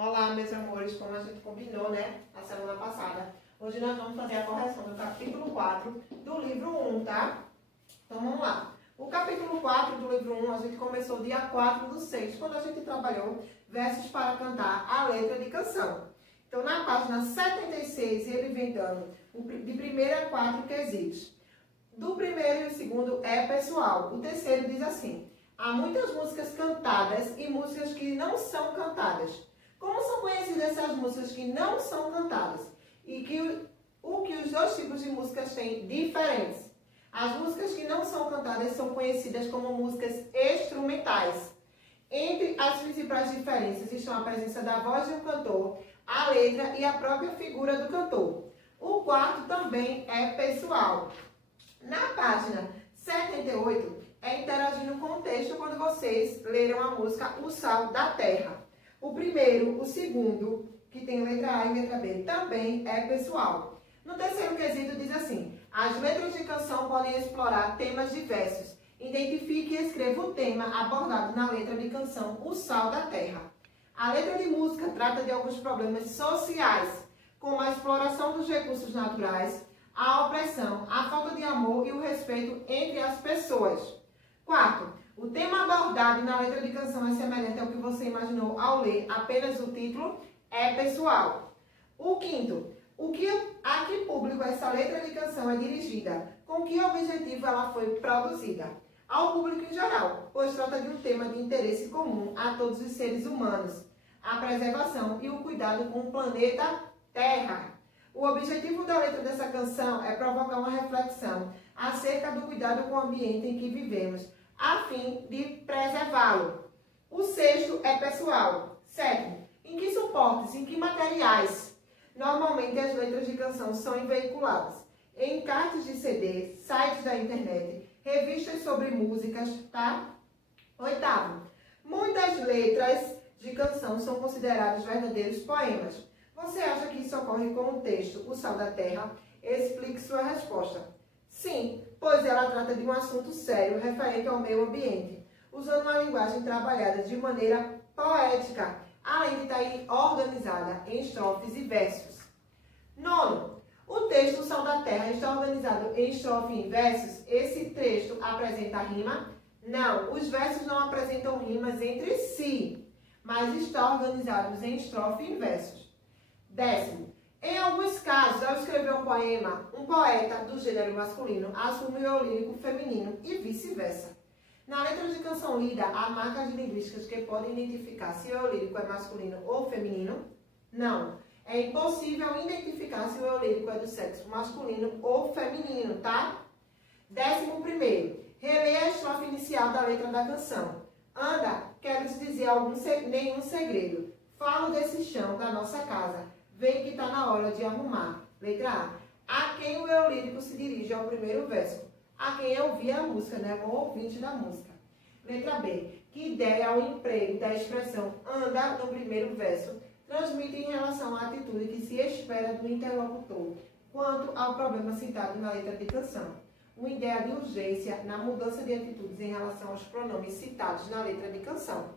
Olá, meus amores, como a gente combinou, né, na semana passada. Hoje nós vamos fazer a correção do capítulo 4 do livro 1, tá? Então vamos lá. O capítulo 4 do livro 1, a gente começou dia 4/6, quando a gente trabalhou versos para cantar a letra de canção. Então na página 76, ele vem dando de primeiro a 4 quesitos. Do primeiro e o segundo é pessoal. O terceiro diz assim: há muitas músicas cantadas e músicas que não são cantadas. Como são conhecidas essas músicas que não são cantadas? E o que os dois tipos de músicas têm diferentes? As músicas que não são cantadas são conhecidas como músicas instrumentais. Entre as principais diferenças estão a presença da voz de um cantor, a letra e a própria figura do cantor. O quarto também é pessoal. Na página 78, é interagindo com o texto quando vocês leram a música O Sal da Terra. O primeiro, o segundo, que tem letra A e letra B, também é pessoal. No terceiro quesito diz assim: as letras de canção podem explorar temas diversos. Identifique e escreva o tema abordado na letra de canção O Sal da Terra. A letra de música trata de alguns problemas sociais, como a exploração dos recursos naturais, a opressão, a falta de amor e o respeito entre as pessoas. Quarto, o tema abordado na letra de canção é semelhante ao que você imaginou ao ler apenas o título, é pessoal. O quinto, a que público essa letra de canção é dirigida? Com que objetivo ela foi produzida? Ao público em geral, pois trata de um tema de interesse comum a todos os seres humanos, a preservação e o cuidado com o planeta Terra. O objetivo da letra dessa canção é provocar uma reflexão acerca do cuidado com o ambiente em que vivemos, a fim de preservá-lo. O sexto é pessoal. Sétimo, em que suportes, em que materiais? Normalmente as letras de canção são veiculadas em encartes de CD, sites da internet, revistas sobre músicas, tá? Oitavo, muitas letras de canção são consideradas verdadeiros poemas. Você acha que isso ocorre com o texto O Sal da Terra? Explique sua resposta. Sim, pois ela trata de um assunto sério referente ao meio ambiente, usando uma linguagem trabalhada de maneira poética, além de estar organizada em estrofes e versos. Nono, o texto O Sal da Terra está organizado em estrofe e versos. Esse texto apresenta rima? Não, os versos não apresentam rimas entre si, mas estão organizados em estrofe e versos. Décimo, em alguns casos, ao escrever um poema, um poeta do gênero masculino assume o eu lírico feminino e vice-versa. Na letra de canção lida, há marcas linguísticas que podem identificar se o eu lírico é masculino ou feminino? Não. É impossível identificar se o eu lírico é do sexo masculino ou feminino, tá? 11º, releia a estrofe inicial da letra da canção. Anda, quero te dizer nenhum segredo. Falo desse chão da nossa casa. Vem que tá na hora de arrumar. Letra A. A quem o eu lírico se dirige ao primeiro verso? A quem ouvia a música, né? O ouvinte da música. Letra B. Que ideia ao emprego da expressão anda no primeiro verso transmite em relação à atitude que se espera do interlocutor quanto ao problema citado na letra de canção. Uma ideia de urgência na mudança de atitudes em relação aos pronomes citados na letra de canção.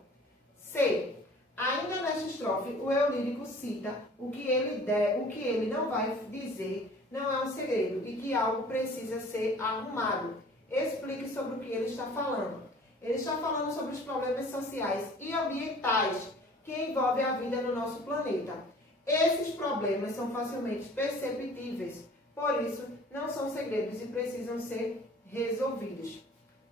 C. Ainda nesta estrofe, o eu lírico cita o que ele não vai dizer não é um segredo e que algo precisa ser arrumado. Explique sobre o que ele está falando. Ele está falando sobre os problemas sociais e ambientais que envolvem a vida no nosso planeta. Esses problemas são facilmente perceptíveis, por isso não são segredos e precisam ser resolvidos.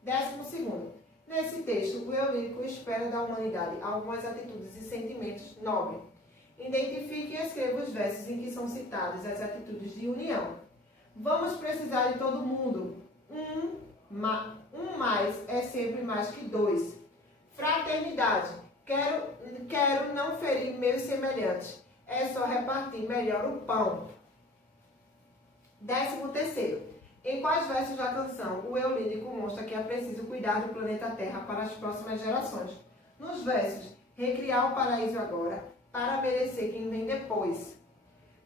12º. Nesse texto, o eu lírico espera da humanidade algumas atitudes e sentimentos nobres. Identifique e escreva os versos em que são citadas as atitudes de união. Vamos precisar de todo mundo. Um mais é sempre mais que dois. Fraternidade. Quero não ferir meus semelhantes. É só repartir melhor o pão. 13º. Em quais versos da canção o eu lírico mostra que é preciso cuidar do planeta Terra para as próximas gerações? Nos versos, recriar o paraíso agora, para merecer quem vem depois.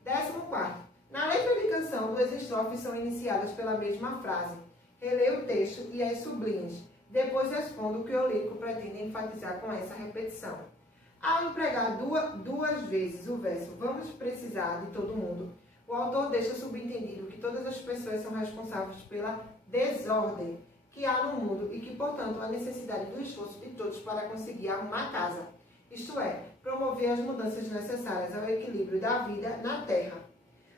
14º. Na letra de canção, duas estrofes são iniciadas pela mesma frase. Releia o texto e as sublinhas. Depois responda o que o lírico pretende enfatizar com essa repetição. Ao empregar duas vezes o verso vamos precisar de todo mundo, o autor deixa subentendido que todas as pessoas são responsáveis pela desordem que há no mundo e que, portanto, há necessidade do esforço de todos para conseguir arrumar a casa, isto é, promover as mudanças necessárias ao equilíbrio da vida na Terra.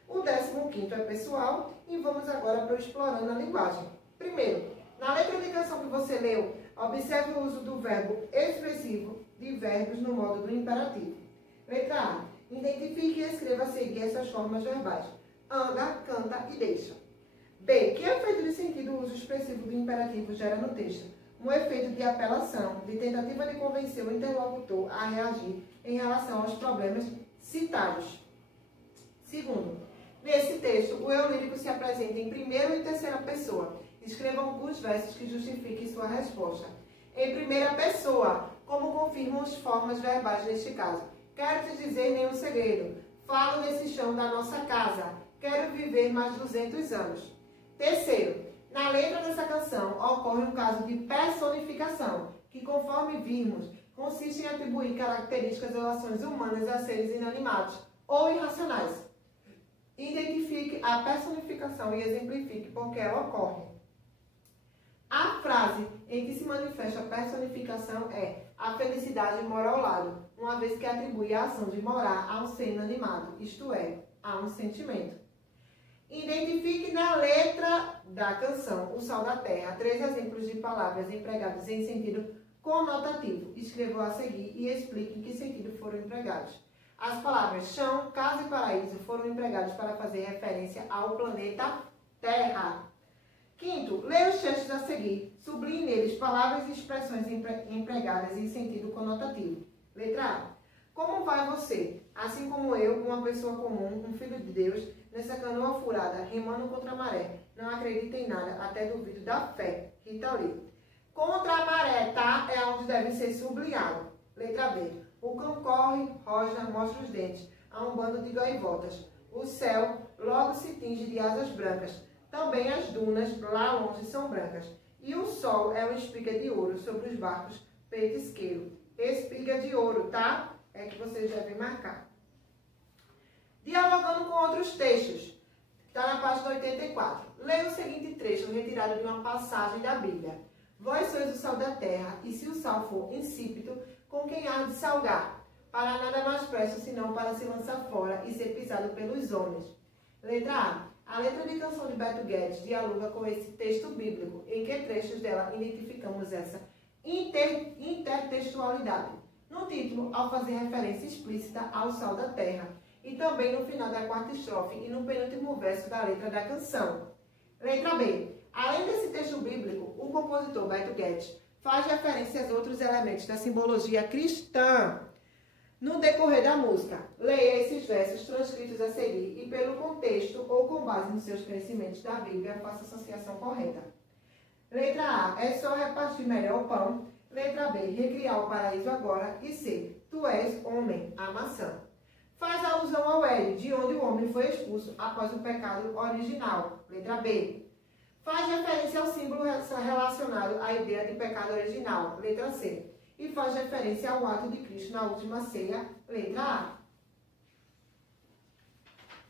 O 15º é pessoal e vamos agora para o explorando a linguagem. Primeiro, na letra de canção que você leu, observe o uso do verbo expressivo de verbos no modo do imperativo. Letra A. Identifique e escreva a seguir essas formas verbais. Anda, canta e deixa. B. Que efeito de sentido o uso expressivo do imperativo gera no texto? Um efeito de apelação, de tentativa de convencer o interlocutor a reagir em relação aos problemas citados. Segundo, nesse texto, o eu lírico se apresenta em primeira e terceira pessoa. Escreva alguns versos que justifiquem sua resposta. Em primeira pessoa, como confirmam as formas verbais neste caso. Quero te dizer nenhum segredo. Falo nesse chão da nossa casa. Quero viver mais 200 anos. Terceiro, na letra dessa canção ocorre um caso de personificação, que conforme vimos, consiste em atribuir características ou ações humanas a seres inanimados ou irracionais. Identifique a personificação e exemplifique por que ela ocorre. A frase em que se manifesta a personificação é: a felicidade mora ao lado, uma vez que atribui a ação de morar a um ser inanimado, isto é, a um sentimento. Identifique na letra da canção O Sal da Terra 3 exemplos de palavras empregadas em sentido conotativo. Escreva a seguir e explique em que sentido foram empregados. As palavras chão, casa e paraíso foram empregados para fazer referência ao planeta Terra. Quinto, leia os textos a seguir. Sublinhe neles palavras e expressões empregadas em sentido conotativo. Letra A. Como vai você? Assim como eu, uma pessoa comum, um filho de Deus, nessa canoa furada, remando contra a maré. Não acredito em nada, até duvido da fé. Rita Lee. Contra a maré, tá? É onde deve ser sublinhado. Letra B. O cão corre, roja, mostra os dentes. Há um bando de gaivotas. O céu logo se tinge de asas brancas. Também as dunas lá longe são brancas. E o sol é uma espiga de ouro sobre os barcos petisqueiro. Espiga de ouro, tá? É que vocês devem marcar. Dialogando com outros textos. Está na página 84. Leia o seguinte trecho retirado de uma passagem da Bíblia. Vós sois o sal da terra, e se o sal for insípido, com quem há de salgar? Para nada mais presta, senão para se lançar fora e ser pisado pelos homens. Letra A. A letra de canção de Beto Guedes dialoga com esse texto bíblico, em que trechos dela identificamos essa intertextualidade. No título, ao fazer referência explícita ao sal da terra, e também no final da quarta estrofe e no penúltimo verso da letra da canção. Letra B. Além desse texto bíblico, o compositor Beto Guedes faz referência aos outros elementos da simbologia cristã. No decorrer da música, leia esses versos transcritos a seguir e, pelo contexto ou com base nos seus conhecimentos da Bíblia, faça a associação correta. Letra A. É só repartir melhor o pão. Letra B. Recriar o paraíso agora. E C. Tu és homem, a maçã. Faz alusão ao Éden, de onde o homem foi expulso após o pecado original. Letra B. Faz referência ao símbolo relacionado à ideia de pecado original. Letra C. E faz referência ao ato de Cristo na última ceia. Letra A.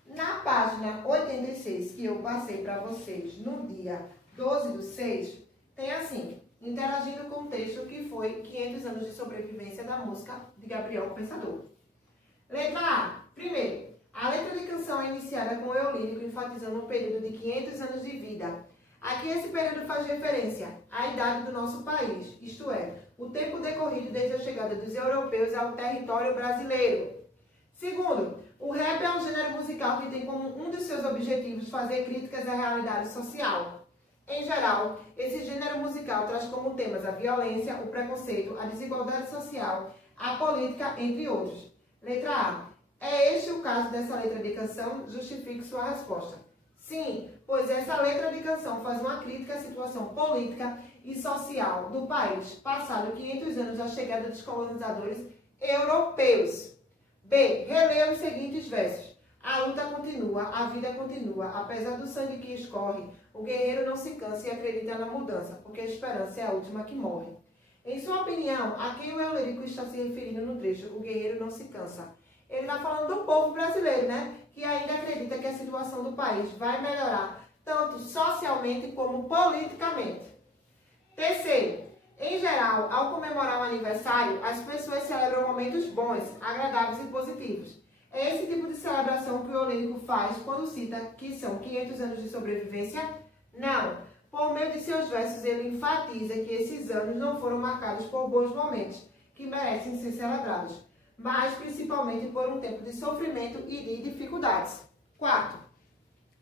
Na página 86, que eu passei para vocês no dia 12/6, tem assim: interagindo com o texto que foi 500 anos de sobrevivência da música de Gabriel Pensador. Letra A. Primeiro, a letra de canção é iniciada com o eu lírico enfatizando um período de 500 anos de vida. Aqui esse período faz referência à idade do nosso país, isto é, o tempo decorrido desde a chegada dos europeus ao território brasileiro. Segundo, o rap é um gênero musical que tem como um dos seus objetivos fazer críticas à realidade social. Em geral, esse gênero musical traz como temas a violência, o preconceito, a desigualdade social, a política, entre outros. Letra A. É este o caso dessa letra de canção? Justifique sua resposta. Sim, pois essa letra de canção faz uma crítica à situação política e social do país, passado 500 anos da chegada dos colonizadores europeus. B. Releia os seguintes versos. A luta continua, a vida continua, apesar do sangue que escorre, o guerreiro não se cansa e acredita na mudança, porque a esperança é a última que morre. Em sua opinião, a quem o eu lírico está se referindo no trecho O Guerreiro Não Se Cansa? Ele está falando do povo brasileiro, né? Que ainda acredita que a situação do país vai melhorar, tanto socialmente como politicamente. Terceiro, em geral, ao comemorar um aniversário, as pessoas celebram momentos bons, agradáveis e positivos. É esse tipo de celebração que o eu lírico faz quando cita que são 500 anos de sobrevivência? Não. Por meio de seus versos, ele enfatiza que esses anos não foram marcados por bons momentos, que merecem ser celebrados, mas principalmente por um tempo de sofrimento e de dificuldades. Quarto,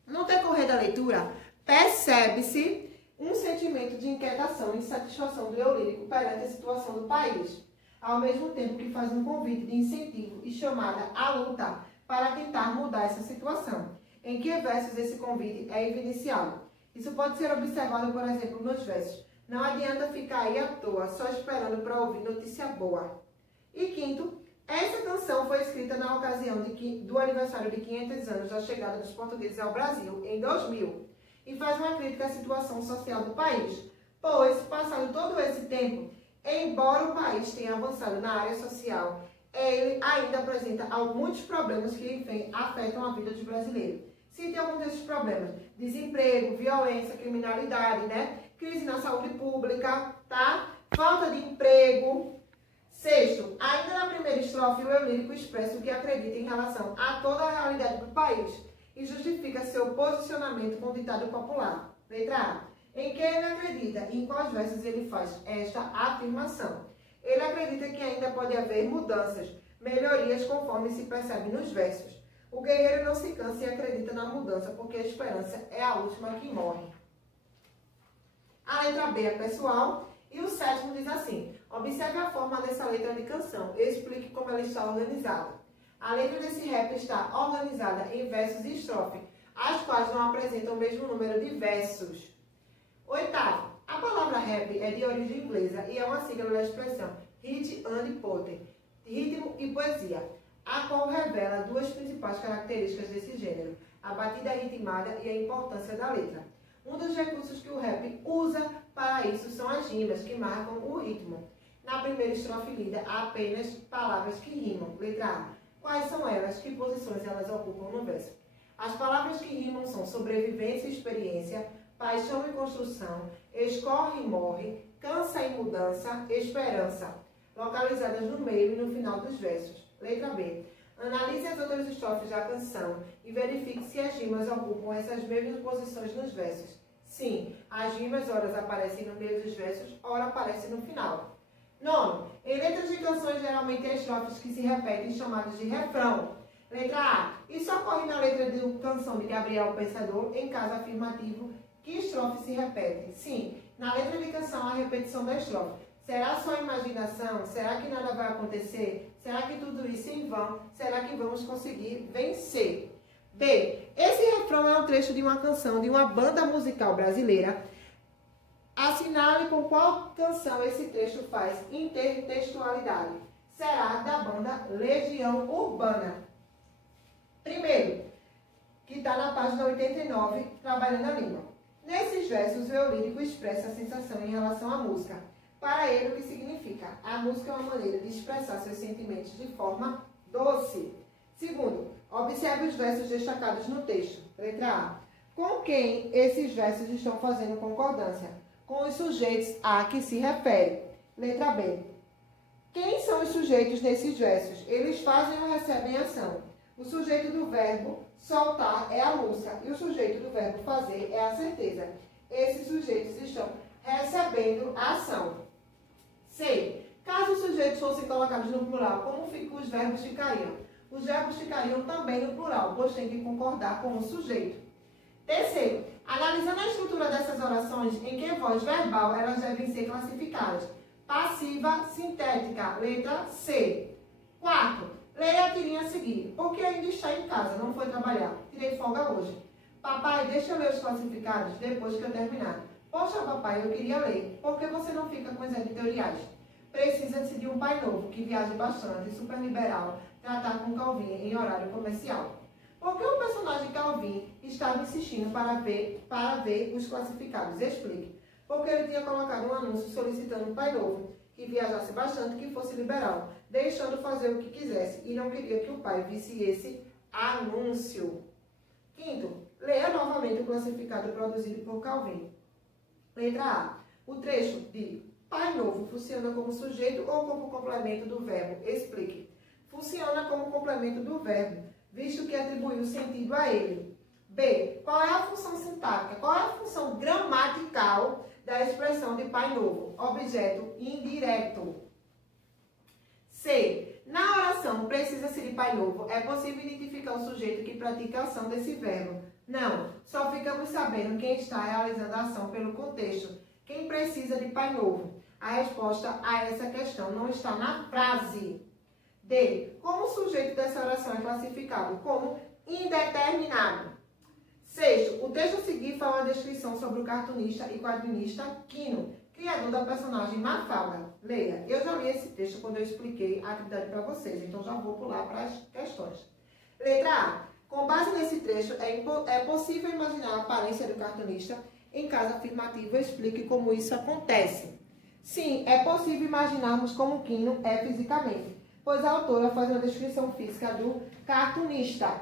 no decorrer da leitura, percebe-se um sentimento de inquietação e insatisfação do eu lírico perante a situação do país, ao mesmo tempo que faz um convite de incentivo e chamada à luta para tentar mudar essa situação. Em que versos esse convite é evidenciado? Isso pode ser observado, por exemplo, nos versos: não adianta ficar aí à toa, só esperando para ouvir notícia boa. E quinto, essa canção foi escrita na ocasião do aniversário de 500 anos da chegada dos portugueses ao Brasil, em 2000, e faz uma crítica à situação social do país, pois, passado todo esse tempo, embora o país tenha avançado na área social, ele ainda apresenta muitos problemas que, enfim, afetam a vida dos brasileiros. Cite alguns desses problemas: desemprego, violência, criminalidade, né? Crise na saúde pública, tá? Falta de emprego. Sexto, ainda na primeira estrofe, o eu lírico expressa o que acredita em relação a toda a realidade do país e justifica seu posicionamento com o ditado popular. Letra A. Em que ele acredita e em quais versos ele faz esta afirmação? Ele acredita que ainda pode haver mudanças, melhorias conforme se percebe nos versos. O guerreiro não se cansa e acredita na mudança, porque a esperança é a última que morre. A letra B é pessoal e o sétimo diz assim: observe a forma dessa letra de canção e explique como ela está organizada. A letra desse rap está organizada em versos e estrofe, as quais não apresentam o mesmo número de versos. Oitavo, a palavra rap é de origem inglesa e é uma sigla da expressão hit and poetry, ritmo e poesia, a qual revela duas principais características desse gênero: a batida ritmada e a importância da letra. Um dos recursos que o rap usa para isso são as rimas, que marcam o ritmo. Na primeira estrofe lida, há apenas palavras que rimam. Letra A. Quais são elas? Que posições elas ocupam no verso? As palavras que rimam são sobrevivência e experiência, paixão e construção, escorre e morre, cansa e mudança, esperança, localizadas no meio e no final dos versos. Letra B. Analise as outras estrofes da canção e verifique se as rimas ocupam essas mesmas posições nos versos. Sim, as rimas ora aparecem no meio dos versos, ora aparecem no final. Nono, em letras de canções geralmente há estrofes que se repetem chamadas de refrão. Letra A. Isso ocorre na letra de canção de Gabriel Pensador, em caso afirmativo, que estrofe se repete? Sim, na letra de canção há repetição da estrofe. Será só imaginação? Será que nada vai acontecer? Será que tudo isso é em vão? Será que vamos conseguir vencer? B. Esse refrão é um trecho de uma canção de uma banda musical brasileira. Assinale com qual canção esse trecho faz intertextualidade. Será da banda Legião Urbana. Primeiro, que está na página 89, Trabalhando a Língua. Nesses versos, o eu lírico expressa a sensação em relação à música. Para ele, o que significa? A música é uma maneira de expressar seus sentimentos de forma doce. Segundo, observe os versos destacados no texto. Letra A. Com quem esses versos estão fazendo concordância? Com os sujeitos a que se refere. Letra B. Quem são os sujeitos nesses versos? Eles fazem ou recebem ação. O sujeito do verbo soltar é a música e o sujeito do verbo fazer é a certeza. Esses sujeitos estão recebendo a ação. C. Caso os sujeitos fossem colocados no plural, como os verbos ficariam? Os verbos ficariam também no plural, pois tem que concordar com o sujeito. Terceiro, analisando a estrutura dessas orações, em que voz verbal elas devem ser classificadas? Passiva, sintética, letra C. Quarto, leia a tirinha a seguir. Porque ainda está em casa, não foi trabalhar. Tirei folga hoje. Papai, deixa eu ler os classificados depois que eu terminar. Poxa, papai, eu queria ler. Por que você não fica com os editoriais? Precisa-se de um pai novo, que viaje bastante, super liberal, tratar com Calvin em horário comercial. Por que o personagem Calvin estava insistindo para ver os classificados? Explique. Porque ele tinha colocado um anúncio solicitando um pai novo que viajasse bastante, que fosse liberal, deixando fazer o que quisesse e não queria que o pai visse esse anúncio. Quinto, leia novamente o classificado produzido por Calvin. Letra A. O trecho de Pai Novo funciona como sujeito ou como complemento do verbo? Explique. Funciona como complemento do verbo, visto que atribuiu sentido a ele. B. Qual é a função sintática? Qual é a função gramatical da expressão de Pai Novo? Objeto indireto. C. Na oração precisa-se de Pai Novo, é possível identificar o sujeito que pratica a ação desse verbo? Não, só ficamos sabendo quem está realizando a ação pelo contexto. Quem precisa de Pai Novo? A resposta a essa questão não está na frase. D. Como o sujeito dessa oração é classificado? Como indeterminado. Sexto, o texto a seguir fala uma descrição sobre o cartunista e quadrinista Quino, criador da personagem Mafalda. Leia. Eu já li esse texto quando eu expliquei a atividade para vocês, então já vou pular para as questões. Letra A. Com base nesse trecho, é possível imaginar a aparência do cartunista? Em caso afirmativo, explique como isso acontece. Sim, é possível imaginarmos como Quino é fisicamente, pois a autora faz uma descrição física do cartunista.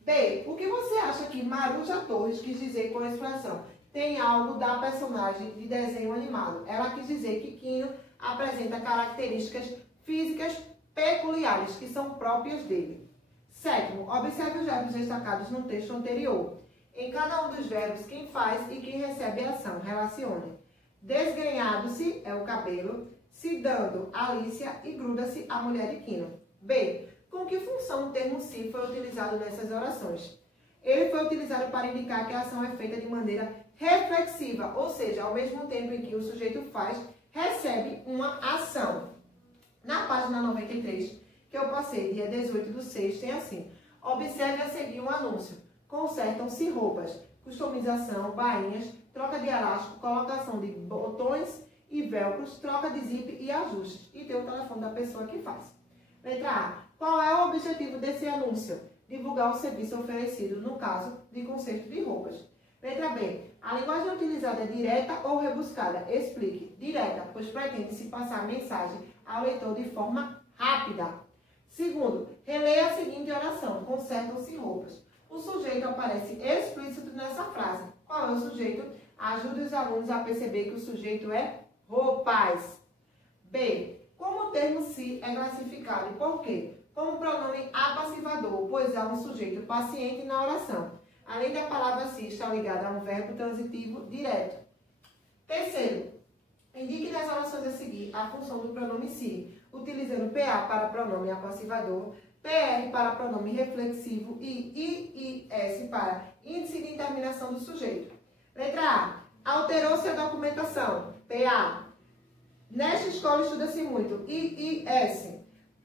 B. O que você acha que Maruja Torres quis dizer com a expressão tem algo da personagem de desenho animado? Ela quis dizer que Quino apresenta características físicas peculiares que são próprias dele. Sétimo, observe os verbos destacados no texto anterior. Em cada um dos verbos, quem faz e quem recebe a ação, relacione. Desgrenhado-se é o cabelo, se dando Alicia e gruda-se a mulher de Quino. B. Com que função o termo se foi utilizado nessas orações? Ele foi utilizado para indicar que a ação é feita de maneira reflexiva, ou seja, ao mesmo tempo em que o sujeito faz, recebe uma ação. Na página 93, que eu passei dia 18/6, tem assim: observe a seguir um anúncio. Consertam-se roupas, customização, bainhas, troca de elástico, colocação de botões e velcros, troca de zip e ajustes. E tem o telefone da pessoa que faz. Letra A. Qual é o objetivo desse anúncio? Divulgar o serviço oferecido, no caso de conserto de roupas. Letra B. A linguagem utilizada é direta ou rebuscada? Explique. Direta, pois pretende-se passar a mensagem ao leitor de forma rápida. Segundo, releia a seguinte oração. Consertam-se roupas. O sujeito aparece explícito nessa frase. Qual é o sujeito? Ajude os alunos a perceber que o sujeito é roupas. B. Como o termo se é classificado e por quê? Como pronome apassivador, pois há um sujeito paciente na oração. Além da palavra se estar ligada a um verbo transitivo direto. Terceiro, indique nas orações a seguir a função do pronome se, utilizando PA para pronome apassivador, PR para pronome reflexivo e IIS para índice de interminação do sujeito. Letra A. Alterou-se a documentação. PA. Nesta escola estuda-se muito. IIS.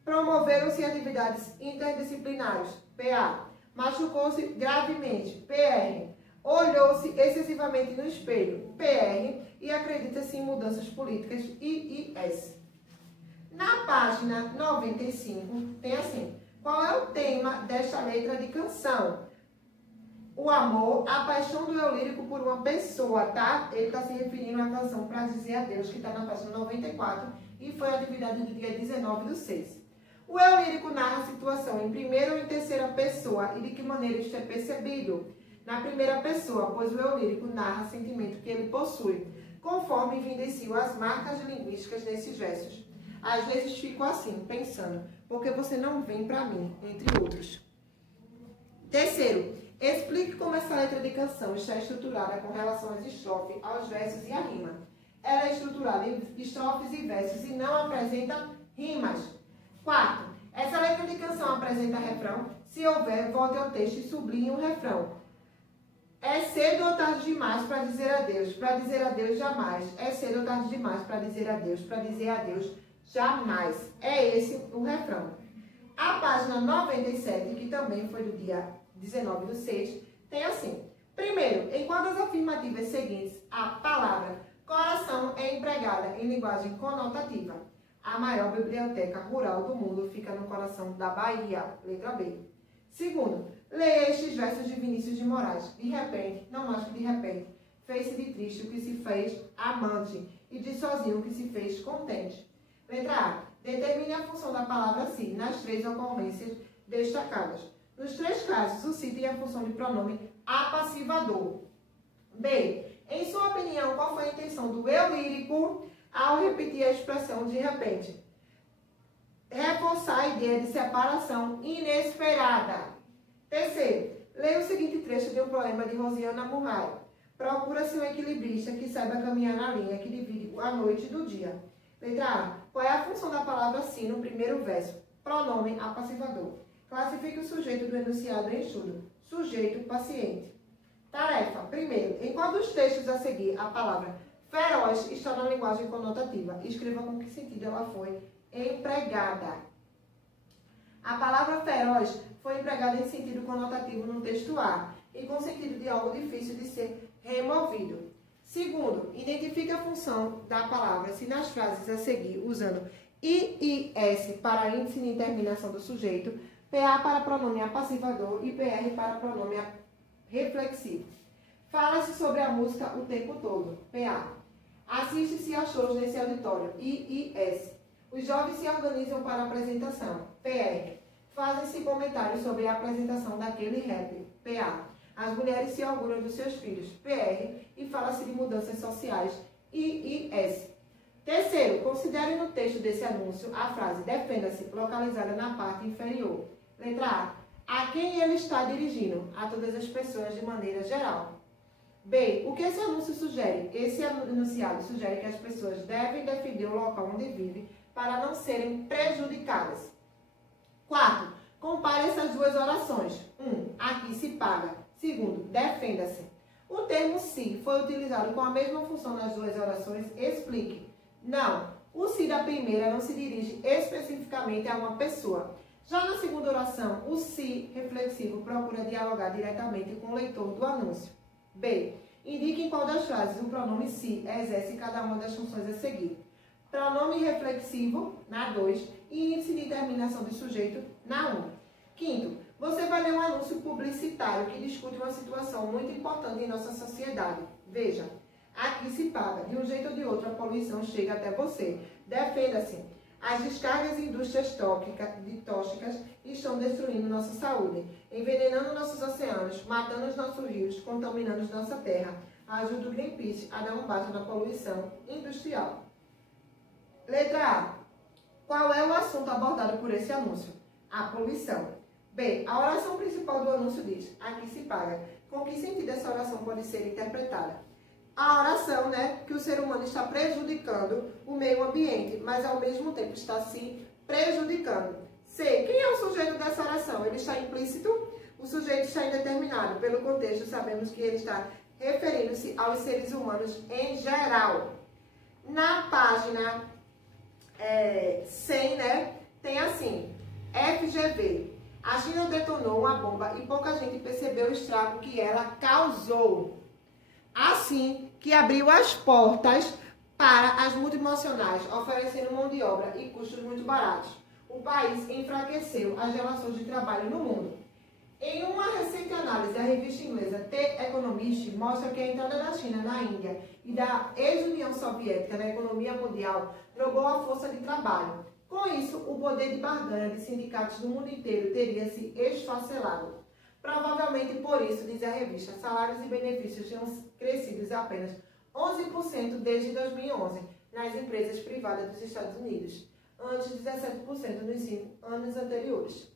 Promoveram-se atividades interdisciplinares. PA. Machucou-se gravemente. PR. Olhou-se excessivamente no espelho. PR. E acredita-se em mudanças políticas. IIS. Na página 95, tem assim: qual é o tema desta letra de canção? O amor, a paixão do eu lírico por uma pessoa, tá? Ele está se referindo à canção Pra Dizer Adeus, que está na página 94 e foi a atividade do dia 19/6. O eu lírico narra a situação em primeira ou em terceira pessoa e de que maneira isto é percebido? Na primeira pessoa, pois o eu lírico narra o sentimento que ele possui, conforme evidenciam as marcas linguísticas nesses versos. Às vezes fico assim, pensando, porque você não vem pra mim, entre outros. Terceiro, explique como essa letra de canção está estruturada com relação às estrofes, aos versos e à rima. Ela é estruturada em estrofes e versos e não apresenta rimas. Quarto, essa letra de canção apresenta refrão? Se houver, volte ao texto e sublinhe o refrão. É cedo ou tarde demais para dizer adeus? Para dizer adeus, jamais. É cedo ou tarde demais para dizer adeus? Para dizer adeus, jamais. É esse o refrão. A página 97, que também foi do dia 19/6, tem assim: primeiro, enquanto as afirmativas seguintes, a palavra coração é empregada em linguagem conotativa. A maior biblioteca rural do mundo fica no coração da Bahia. Letra B. Segundo, leia estes versos de Vinícius de Moraes. De repente, não mais que de repente, fez-se de triste o que se fez amante. e de sozinho que se fez contente. Letra A. Determine a função da palavra se nas 3 ocorrências destacadas. Nos 3 casos, o se tem a função de pronome apassivador. B. Em sua opinião, qual foi a intenção do eu lírico ao repetir a expressão de repente? Reforçar a ideia de separação inesperada. Terceiro, leia o seguinte trecho de um poema de Rosiana Murray. Procura-se um equilibrista que saiba caminhar na linha que divide a noite do dia. Letra A. Qual é a função da palavra se no primeiro verso? Pronome apassivador. Classifique o sujeito do enunciado em estudo. Sujeito paciente. Tarefa. Primeiro, em qual dos textos a seguir a palavra feroz está na linguagem conotativa? Escreva com que sentido ela foi empregada. A palavra feroz foi empregada em sentido conotativo no texto A e com sentido de algo difícil de ser removido. Segundo, identifique a função da palavra se nas frases a seguir usando IIS para índice de terminação do sujeito, PA para pronome apassivador e PR para pronome reflexivo. Fala-se sobre a música o tempo todo. PA. Assiste-se a shows nesse auditório. IIS. Os jovens se organizam para a apresentação. PR. Fazem-se comentários sobre a apresentação daquele rap. PA. As mulheres se orgulham dos seus filhos. PR. E fala-se de mudanças sociais. IIS. Terceiro, considere no texto desse anúncio a frase defenda-se localizada na parte inferior. Letra A. A quem ele está dirigindo? A todas as pessoas de maneira geral. B. O que esse anúncio sugere? Esse enunciado sugere que as pessoas devem defender o local onde vivem para não serem prejudicadas. 4. Compare essas duas orações. 1. Aqui se paga. 2. Defenda-se. O termo se foi utilizado com a mesma função nas duas orações. Explique. Não. O se da primeira não se dirige especificamente a uma pessoa. Já na segunda oração, o se reflexivo procura dialogar diretamente com o leitor do anúncio. B. Indique em qual das frases o pronome se exerce cada uma das funções a seguir. Pronome reflexivo, na 2, e índice de terminação de sujeito, na 1. Quinto, você vai ler um anúncio publicitário que discute uma situação muito importante em nossa sociedade. Veja, aqui se paga. De um jeito ou de outro, a poluição chega até você. Defenda-se. As descargas de indústrias tóxicas estão destruindo nossa saúde, envenenando nossos oceanos, matando os nossos rios, contaminando nossa terra. Ajude o Greenpeace a dar um basta na poluição industrial. Letra A. Qual é o assunto abordado por esse anúncio? A poluição. B. A oração principal do anúncio diz, aqui se paga. Com que sentido essa oração pode ser interpretada? A oração, que o ser humano está prejudicando o meio ambiente, mas ao mesmo tempo está se prejudicando. C. Quem é o sujeito dessa oração? Ele está implícito? O sujeito está indeterminado. Pelo contexto, sabemos que ele está referindo-se aos seres humanos em geral. Na página 100, tem assim, FGV. A China detonou uma bomba e pouca gente percebeu o estrago que ela causou. Assim que abriu as portas para as multinacionais, oferecendo mão de obra e custos muito baratos. O país enfraqueceu as relações de trabalho no mundo. Em uma recente análise, a revista inglesa The Economist mostra que a entrada da China na Índia e da ex-União Soviética na economia mundial drogou a força de trabalho. Com isso, o poder de barganha de sindicatos do mundo inteiro teria se esfacelado. Provavelmente por isso, diz a revista, salários e benefícios tinham crescido apenas 11% desde 2011 nas empresas privadas dos Estados Unidos, antes de 17% nos 5 anos anteriores.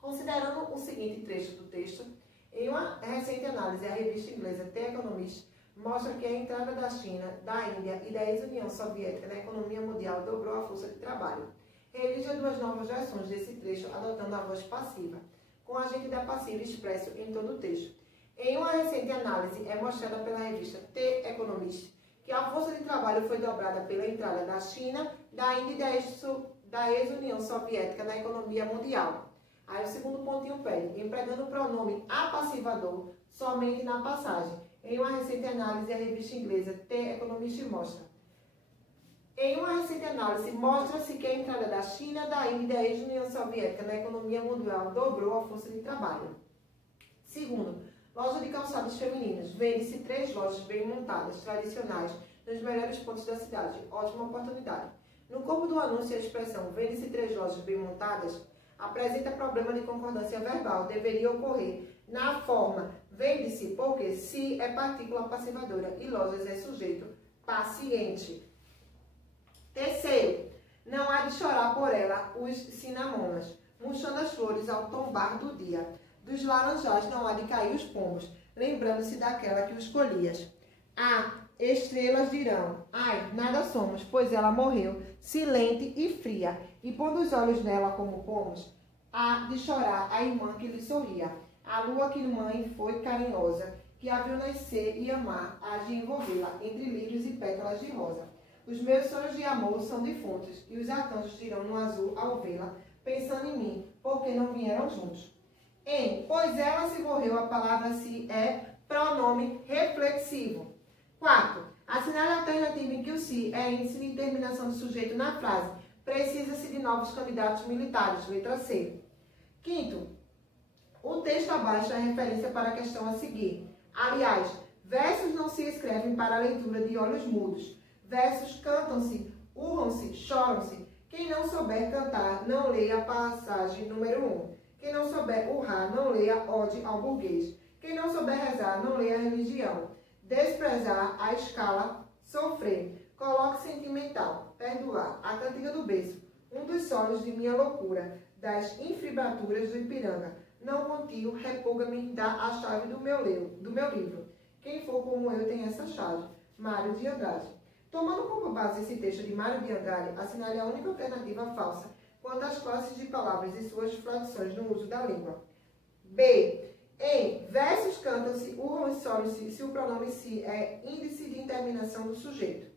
Considerando o seguinte trecho do texto, em uma recente análise, a revista inglesa The Economist mostra que a entrada da China, da Índia e da ex-União Soviética na economia mundial dobrou a força de trabalho. Revisa duas novas versões desse trecho adotando a voz passiva, com a agente da passiva expresso em todo o texto. Em uma recente análise, é mostrada pela revista The Economist que a força de trabalho foi dobrada pela entrada da China, da Índia e da ex-União Soviética na economia mundial. Aí o segundo pontinho pede, empregando o pronome apassivador somente na passagem. Em uma recente análise, a revista inglesa The Economist mostra. Em uma recente análise, mostra-se que a entrada da China, da Índia e da ex-União Soviética na economia mundial dobrou a força de trabalho. Segundo, loja de calçados femininos. Vende-se 3 lojas bem montadas, tradicionais, nos melhores pontos da cidade. Ótima oportunidade. No corpo do anúncio, a expressão vende-se 3 lojas bem montadas apresenta problema de concordância verbal. Deveria ocorrer na forma vende-se porque se é partícula passivadora e lojas é sujeito paciente. Terceiro, não há de chorar por ela os cinamonas, murchando as flores ao tombar do dia. Dos laranjais não há de cair os pombos, lembrando-se daquela que os colhias. Estrelas dirão, ai, nada somos, pois ela morreu, silente e fria, e pondo os olhos nela como pomos, há de chorar a irmã que lhe sorria. A lua que mãe foi carinhosa, que a viu nascer e amar, há de envolvê-la entre lírios e pétalas de rosa. Os meus sonhos de amor são defuntos, e os arcanjos dirão no azul ao vê-la, pensando em mim, porque não vieram juntos. Pois ela se morreu, a palavra se é pronome reflexivo. 4. Assinale a alternativa em que o se é índice de terminação do sujeito na frase. Precisa-se de novos candidatos militares. Letra C. 5. O texto abaixo é referência para a questão a seguir. Aliás, versos não se escrevem para a leitura de olhos mudos. Versos cantam-se, urram-se, choram-se. Quem não souber cantar, não leia a passagem número 1. Quem não souber urrar, não leia ode ao burguês. Quem não souber rezar, não leia a religião. Desprezar a escala, sofrer. Coloque sentimental, perdoar. A cantiga do berço, um dos solos de minha loucura, das infibaturas do Ipiranga. Não contigo, repulga-me, dá a chave do meu livro. Quem for como eu tem essa chave. Mário de Andrade. Tomando como base esse texto de Mário de Andrade, assinale a única alternativa falsa quanto às classes de palavras e suas flexões no uso da língua. B. Em versos cantam-se, urram e solam-se, se o pronome se é índice de interminação do sujeito.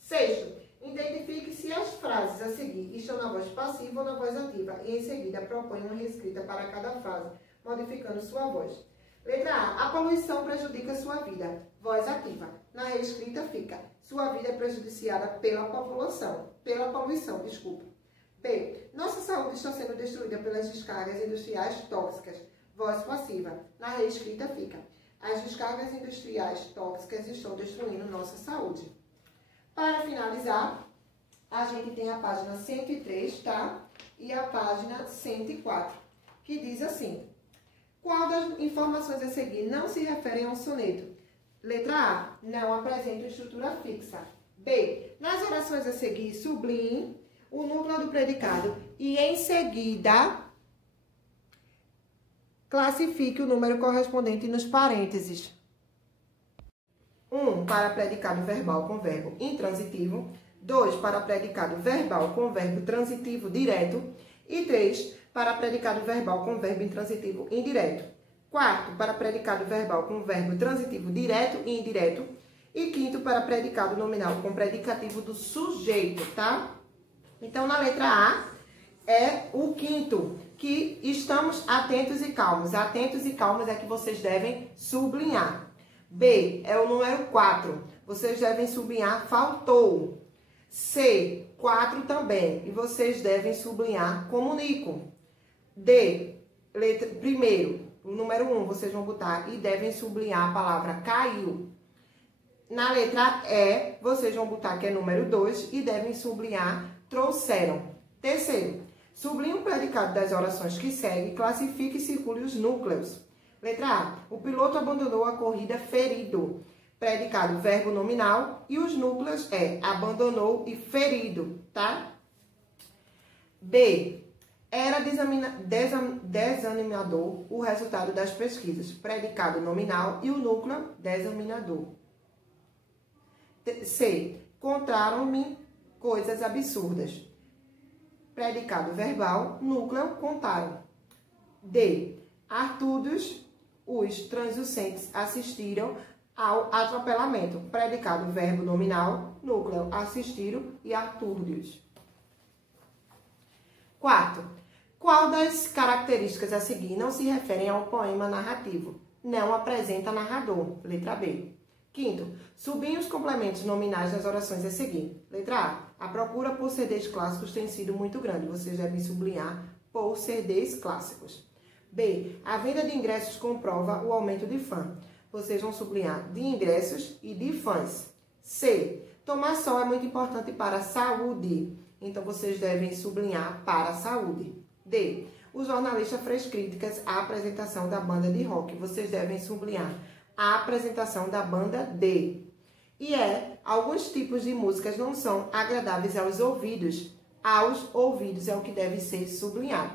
6. Identifique se as frases a seguir estão na voz passiva ou na voz ativa e em seguida proponha uma reescrita para cada frase, modificando sua voz. Letra A. A poluição prejudica sua vida. Voz ativa. Na reescrita fica, sua vida é prejudiciada pela poluição. B. Nossa saúde está sendo destruída pelas descargas industriais tóxicas. Voz passiva. Na reescrita fica, as descargas industriais tóxicas estão destruindo nossa saúde. Para finalizar, a gente tem a página 103, tá? E a página 104, que diz assim: qual das informações a seguir não se referem a um soneto? Letra A. Não apresenta estrutura fixa. B. Nas orações a seguir, sublinhe o núcleo do predicado e em seguida classifique o número correspondente nos parênteses. 1. Para predicado verbal com verbo intransitivo. 2. Para predicado verbal com verbo transitivo direto. E 3. Para predicado verbal com verbo intransitivo indireto. 4. Para predicado verbal com verbo transitivo direto e indireto. E 5. Para predicado nominal com predicativo do sujeito, tá? Então, na letra A é o 5º, que estamos atentos e calmos. Atentos e calmos é que vocês devem sublinhar. B é o número 4. Vocês devem sublinhar faltou. C, 4 também. E vocês devem sublinhar comunico. D, primeiro, o número 1, vocês vão botar e devem sublinhar a palavra caiu. Na letra E, vocês vão botar que é número 2 e devem sublinhar trouxeram. Terceiro, sublinhe o predicado das orações que seguem, classifique e circule os núcleos. Letra A. O piloto abandonou a corrida ferido. Predicado verbo nominal e os núcleos é abandonou e ferido, tá? B. Era desanimador o resultado das pesquisas. Predicado nominal e o núcleo desanimador. C. Contaram-me coisas absurdas. Predicado verbal, núcleo, contaram. D. Artudos, os translucentes assistiram ao atropelamento. Predicado verbo nominal, núcleo, assistiram e artúrdios. 4. Qual das características a seguir não se referem ao poema narrativo? Não apresenta narrador. Letra B. 5. Sublinhe os complementos nominais das orações a seguir. Letra A. A procura por CDs clássicos tem sido muito grande. Vocês devem sublinhar por CDs clássicos. B. A venda de ingressos comprova o aumento de fã. Vocês vão sublinhar de ingressos e de fãs. C. Tomar sol é muito importante para a saúde. Então, vocês devem sublinhar para a saúde. D. O jornalista fez críticas à apresentação da banda de rock. Vocês devem sublinhar a apresentação da banda D. E alguns tipos de músicas não são agradáveis aos ouvidos. Aos ouvidos é o que deve ser sublinhado.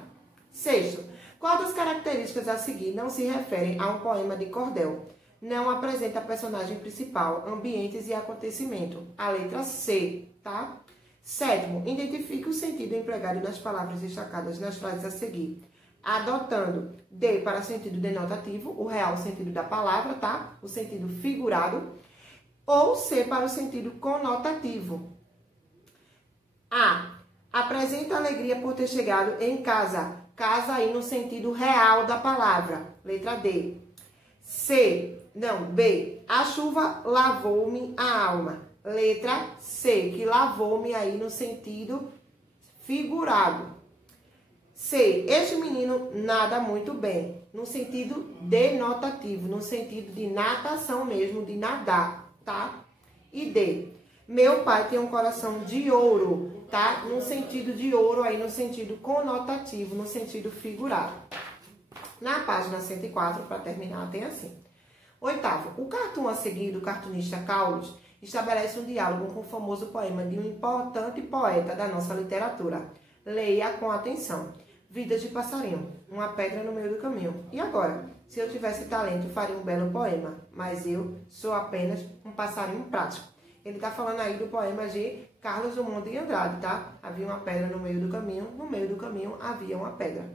Sexto, qual das características a seguir não se referem a um poema de cordel? Não apresenta personagem principal, ambientes e acontecimento. A letra C, tá? Sétimo, identifique o sentido empregado nas palavras destacadas nas frases a seguir. Adotando D para sentido denotativo, o real sentido da palavra, tá? O sentido figurado. Ou C para o sentido conotativo. A. Apresenta alegria por ter chegado em casa. Casa aí no sentido real da palavra. Letra D. B. A chuva lavou-me a alma. Letra C, que lavou-me aí no sentido figurado. C. Este menino nada muito bem. No sentido denotativo, no sentido de natação mesmo, de nadar, tá? E D. Meu pai tem um coração de ouro, tá? No sentido de ouro aí, no sentido conotativo, no sentido figurado. Na página 104, para terminar, tem assim. Oitavo, o cartoon a seguir do cartunista Carlos estabelece um diálogo com o famoso poema de um importante poeta da nossa literatura. Leia com atenção. Vidas de passarinho, uma pedra no meio do caminho. E agora? Se eu tivesse talento, faria um belo poema, mas eu sou apenas um passarinho prático. Ele está falando aí do poema de Carlos Drummond de Andrade, tá? Havia uma pedra no meio do caminho havia uma pedra.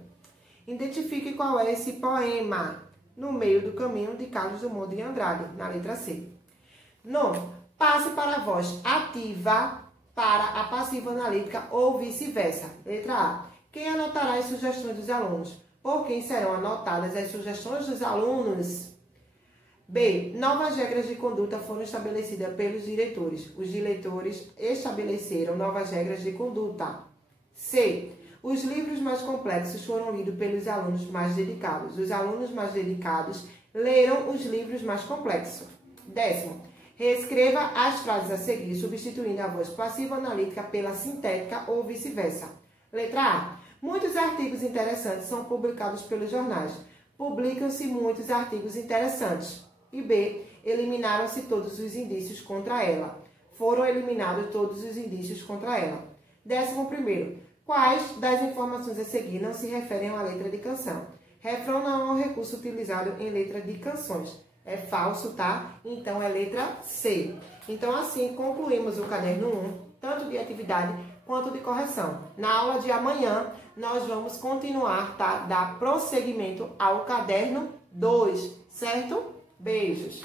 Identifique qual é esse poema no meio do caminho de Carlos Drummond de Andrade, na letra C. Nono, passe para a voz ativa para a passiva analítica ou vice-versa. Letra A. Quem anotará as sugestões dos alunos? Por quem serão anotadas as sugestões dos alunos? B. Novas regras de conduta foram estabelecidas pelos diretores. Os diretores estabeleceram novas regras de conduta. C. Os livros mais complexos foram lidos pelos alunos mais dedicados. Os alunos mais dedicados leram os livros mais complexos. 10º. Reescreva as frases a seguir, substituindo a voz passiva analítica pela sintética ou vice-versa. Letra A. Muitos artigos interessantes são publicados pelos jornais. Publicam-se muitos artigos interessantes. E B. Eliminaram-se todos os indícios contra ela. Foram eliminados todos os indícios contra ela. 11º. Quais das informações a seguir não se referem a uma letra de canção? Refrão não é um recurso utilizado em letra de canções. É falso, tá? Então, é letra C. Então, assim, concluímos o caderno 1, tanto de atividade quanto de correção. Na aula de amanhã, nós vamos continuar, tá? Dar prosseguimento ao caderno 2, certo? Beijos!